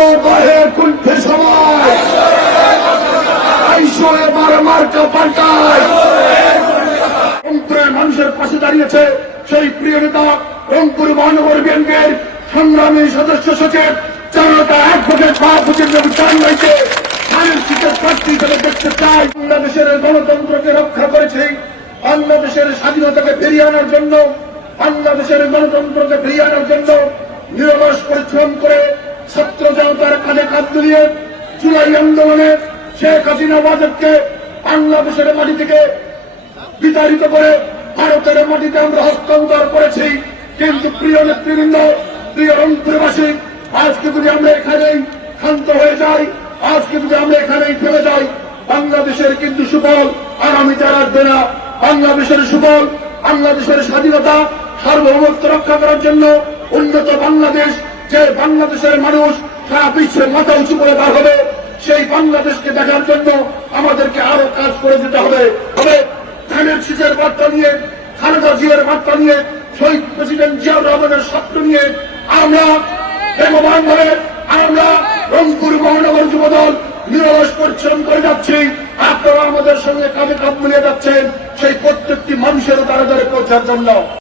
দহে কুণ্ঠে সবাই আইসো এবার মার্কা পাল্টায়। রংপুরের মানুষের পাশে দাঁড়িয়েছে সেই প্রিয় নেতা রংপুর মহানগর বিএনপির সংগ্রামী সদস্য সচিব জনতা অ্যাডভোকেট মাহফুজুর নবী চান্দাইকে সাংস্কৃতিক প্রার্থী হিসেবে দেখতে চাই। বাংলাদেশের গণতন্ত্রকে রক্ষা করেছে, বাংলাদেশের স্বাধীনতাকে ফিরিয়ে আনার জন্য, বাংলাদেশের গণতন্ত্রকে ফিরিয়ে আনার জন্য নিরলস পরিশ্রম করে ছাত্র জনতার কাঁধে কাঁধ মিলিয়ে জুলাই আন্দোলনে শেখ হাসিনা বাজেটকে বাংলাদেশের মাটি থেকে বিতাড়িত করে ভারতের মাটিতে আমরা হস্তান্তর করেছি। কিন্তু প্রিয় নেতৃবৃন্দ, প্রিয় রংপুরবাসী, আজকে যদি আমরা এখানেই ক্ষান্ত হয়ে যাই, আজকে যদি আমরা এখানেই থেমে যাই, বাংলাদেশের কিন্তু সুফল আগামীতে আর আসবে না। বাংলাদেশের সুফল, বাংলাদেশের স্বাধীনতা সার্বভৌমত্ব রক্ষা করার জন্য উন্নত বাংলাদেশ, যে বাংলাদেশের মানুষ সারা বিশ্বের মাথা উঁচু করে বার হবে, সেই বাংলাদেশকে দেখার জন্য আমাদেরকে আরো কাজ করে যেতে হবে। ধানের শীষের বার্তা নিয়ে, খালেদা জিয়ার বার্তা নিয়ে, শহীদ প্রেসিডেন্ট জিয়াউর রহমানের স্বপ্ন নিয়ে আমরা বেগবানভাবে আমরা রংপুর মহানগর যুবদল নিরলস পরিশ্রম করে যাচ্ছি। আপনারা আমাদের সঙ্গে কাঁধে কাঁধ মিলিয়ে যাচ্ছেন সেই প্রত্যেকটি মানুষের দ্বারা দ্বারে পৌঁছার জন্য।